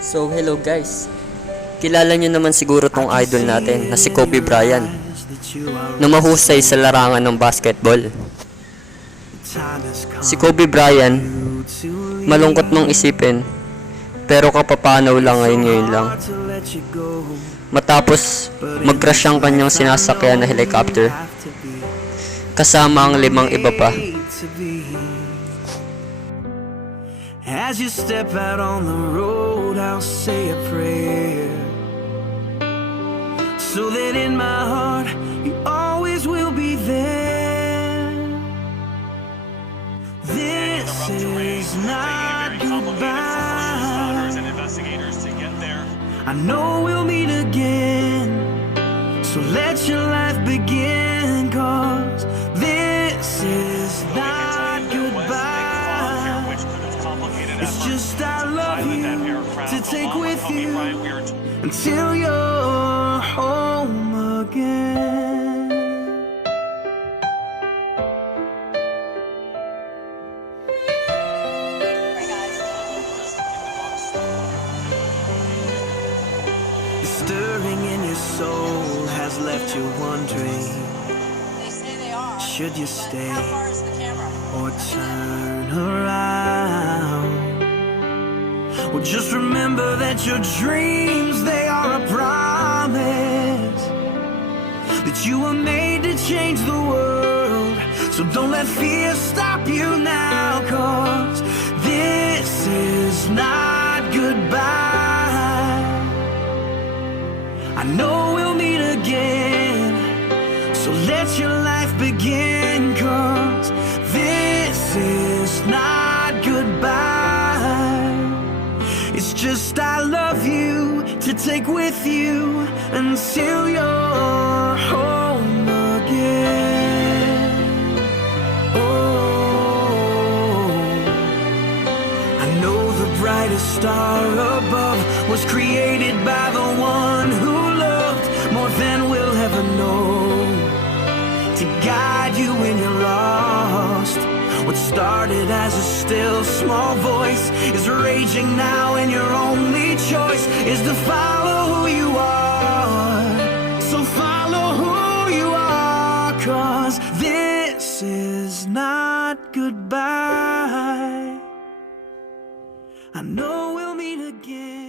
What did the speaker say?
So hello guys, kilala nyo naman siguro tong idol natin na si Kobe Bryant na mahusay sa larangan ng basketball. Si Kobe Bryant, malungkot mang isipin, pero kapapanaw lang ngayon lang. Matapos mag-crash ang kanyang sinasakyan na helicopter, kasama ang 5 iba pa. As you step out on the road, I'll say a prayer, so that in my heart you always will be there. This is not goodbye. I know we'll meet again, so let your life begin, 'cause this is not goodbye. It's just I love you to take with you until you're home again. The stirring in your soul has left you wondering, should you stay or turn around? Well, just remember that your dreams, they are a promise, that you were made to change the world. So don't let fear stop you now, 'cause this is not goodbye. I know we'll meet again, so let your life begin, 'cause this is not goodbye. It's just I love you to take with you until you're home again. Oh, I know the brightest star above was created by the one who loved more than we'll ever know, to guide you when you're lost. What started as a still small voice is raging now, and your only choice is to follow who you are. So follow who you are, 'cause this is not goodbye. I know we'll meet again.